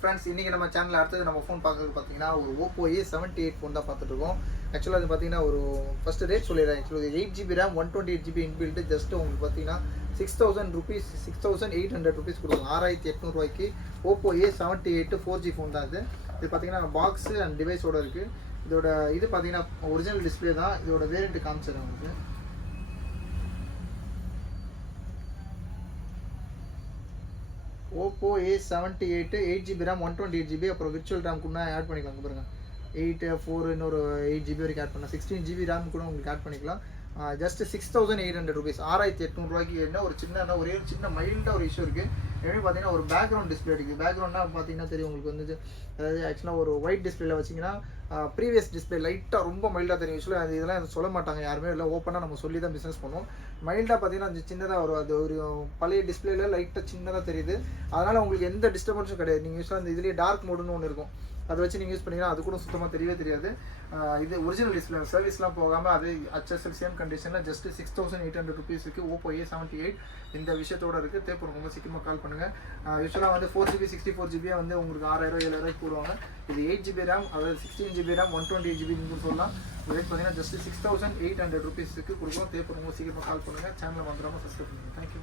Friends இன்றைக்கி நம்ம சேனலில் அடுத்தது நம்ம ஃபோன் பார்க்குறது பார்த்தீங்கன்னா ஒரு ஓப்போ A78 ஃபோன் தான் பார்த்துட்ருக்கோம். ஆக்சுவலாக அது பார்த்தீங்கன்னா ஒரு ஃபஸ்ட்டு ரேட் சொல்லிடுறேன். ஆக்சுவலாக 8GB RAM 128GB inbuilt just உங்களுக்கு பார்த்தீங்கன்னா 6000 rupees 6800 rupees கொடுக்கும். 6800 ரூபாய்க்கு ஓப்போ A78 4G ஃபோன் தான் இது. இது பார்த்தீங்கன்னா பாக்ஸு அண்ட் டிவைஸோட இருக்குது. இதோட இது பார்த்தீங்கன்னா ஒரிஜினல் டிஸ்பிளே தான். இதோட வேரியண்ட் காமிச்சிடுறேன் உங்களுக்கு. Oppo A78 8GB RAM 128GB அப்புறம் விர்ச்சுவல் ரேம் கூட ஆட் பண்ணிக்கலாம். பாருங்க 8 இன்னொரு 8GB வரைக்கும் ஆட் பண்ணலாம். 16GB ரேம் கூட உங்களுக்கு ஆட் பண்ணிக்கலாம். ஜஸ்ட் 6800 rupees 6800 ரூபாய்க்கு. என்ன ஒரு சின்ன ஒரே ஒரு சின்ன மைல்டாக ஒரு இஷ்யூ இருக்குது. எப்படி பார்த்தீங்கன்னா ஒரு பேக்ரவுண்ட் டிஸ்பிளே இருக்குது. பேக்ரவுண்ட்னா பார்த்தீங்கன்னா தெரியும் உங்களுக்கு வந்து, அதாவது ஆக்சுவலாக ஒரு ஒயிட் டிஸ்பிளேல வச்சிங்கன்னா ப்ரீவியஸ் டிஸ்பிளே லைட்டாக ரொம்ப மைல்டாக தெரியும். யூஸ்வலாக அது இதெல்லாம் சொல்ல மாட்டாங்க யாருமே, இல்லை ஓப்பனாக நம்ம சொல்லி தான் பிஸ்னஸ் பண்ணுவோம். மைல்டாக பார்த்தீங்கன்னா அது சின்னதாக வரும். அது ஒரு பழைய டிஸ்பிளேல லைட்டாக சின்னதாக தெரியுது. அதனால் உங்களுக்கு எந்த டிஸ்டர்பன்ஸும் கிடையாது. நீங்கள் யூஸ்வலாக அந்த இதுலேயே டார்க் மோடுன்னு ஒன்று இருக்கும், அதை வச்சு நீங்கள் யூஸ் பண்ணிங்கன்னா அது கூட சுத்தமாக தெரியவே தெரியாது. இது ஒரிஜினல் டிஸ்பிளே, சர்வீஸ்லாம் போகாமல் அது HSL சேம் கண்டிஷனில் ஜஸ்ட் 6800 rupeesக்கு ஓப்போ A78 இந்த விஷயத்தோடு இருக்குது. தேவைப்படும் ரொம்ப சீக்கிரமாக கால் பண்ணுங்கள். யூஸ்வலாக வந்து 4GB 64GB வந்து உங்களுக்கு 6000 7000 போடுவாங்க. இது 8GB RAM, அதாவது 16GB RAM 128GB சொல்லலாம். ரேட் பார்த்தீங்கன்னா ஜஸ்ட் 6800 rupeesக்கு கொடுக்கும். தேவைப்படும் ரொம்ப சீக்கிரமாக கால் பண்ணுங்கள். சேனலை வந்துடாமல் சப்ஸ்கிரைப் பண்ணுங்கள். தேங்க்யூ.